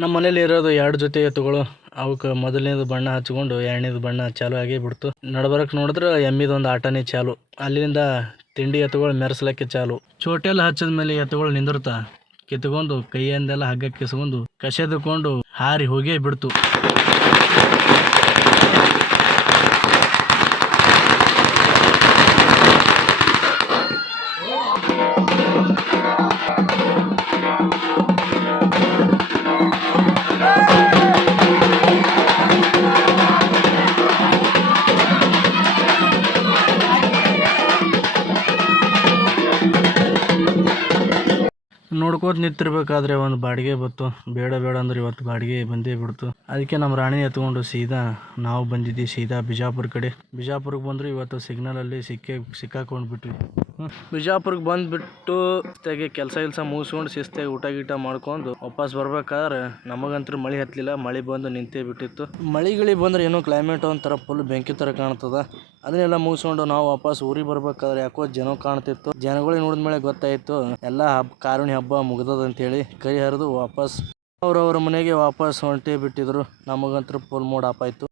ನಮ್ಮ ಮನೇಲಿ ಇರೋದು ಎರಡು ಜೊತೆ ಎತ್ತುಗಳು. ಅವಕ್ಕೆ ಮೊದಲನೇದು ಬಣ್ಣ ಹಚ್ಕೊಂಡು ಎರಡನೇದು ಬಣ್ಣ ಚಾಲು ಆಗೇ ಬಿಡ್ತು. ನಡ್ಬರಕ್ ನೋಡಿದ್ರೆ ಎಮ್ಮಿದೊಂದು ಆಟನೇ ಚಾಲು. ಅಲ್ಲಿಂದ ತಿಂಡಿ ಎತ್ತುಗಳು ಮೆರೆಸ್ಲಕ್ಕೆ ಚಾಲು. ಚೋಟೆಲ್ಲ ಹಚ್ಚಿದ ಮೇಲೆ ಎತ್ತುಗಳು ನಿಂದಿರ್ತಾ ಕಿತ್ಕೊಂಡು ಕೈಯಿಂದೆಲ್ಲ ಹಗ್ಗ ಕಿಸ್ಕೊಂಡು ಕಸೆದುಕೊಂಡು ಹಾರಿ ಹೋಗೇ ಬಿಡ್ತು. ನೋಡ್ಕೋತ ನಿಂತಿರ್ಬೇಕಾದ್ರೆ ಒಂದು ಬಾಡಿಗೆ ಬಂತು. ಬೇಡ ಬೇಡ ಅಂದ್ರೆ ಇವತ್ತು ಬಾಡಿಗೆ ಬಂದೇ ಬಿಡ್ತು. ಅದಕ್ಕೆ ನಮ್ಮ ರಾಣಿ ಎತ್ಕೊಂಡು ಸೀದಾ ನಾವು ಬಂದಿದ್ದೀವಿ ಸೀದಾ ಬಿಜಾಪುರ ಕಡೆ. ಬಿಜಾಪುರಕ್ಕೆ ಬಂದ್ರು ಇವತ್ತು ಸಿಗ್ನಲಲ್ಲಿ ಸಿಕ್ಕಾಕೊಂಡು ಬಿಟ್ವಿ. ಬಿಜಾಪುರಕ್ಕೆ ಬಂದುಬಿಟ್ಟು ಶಿಸ್ತಾಗಿ ಕೆಲಸ ಮುಗಿಸ್ಕೊಂಡು ಶಿಸ್ತಾಗಿ ಊಟ ಗೀಟ ಮಾಡ್ಕೊಂಡು ವಾಪಸ್ ಬರ್ಬೇಕಾದ್ರೆ ನಮಗಂತೂ ಮಳೆ ಹತ್ತಲಿಲ್ಲ. ಮಳೆ ಬಂದು ನಿಂತೇ ಬಿಟ್ಟಿತ್ತು. ಮಳೆಗಿಳಿ ಬಂದ್ರೆ ಏನೋ ಕ್ಲೈಮೇಟ್ ಒಂಥರ ಫುಲ್ ಬೆಂಕಿ ಥರ ಕಾಣ್ತದ. ಅದನ್ನೆಲ್ಲ ಮುಗಿಸ್ಕೊಂಡು ನಾವು ವಾಪಸ್ ಊರಿಗೆ ಬರ್ಬೇಕಾದ್ರೆ ಯಾಕೋ ಜನ ಕಾಣ್ತಿತ್ತು. ಜನಗಳಿಗೆ ನೋಡಿದ ಮೇಲೆ ಗೊತ್ತಾಯಿತು ಎಲ್ಲ ಕಾರುಣಿ ಹಬ್ಬ ಮುಗ್ದದ ಅಂತೇಳಿ ಕೈ ಹರಿದು ವಾಪಸ್ ಅವ್ರವ್ರ ಮನೆಗೆ ವಾಪಸ್ ಹೊಂಟೇ ಬಿಟ್ಟಿದ್ರು. ನಮಗಂತೂ ಫುಲ್ ಮೂಡ್ ಆಫ್ ಆಯಿತು.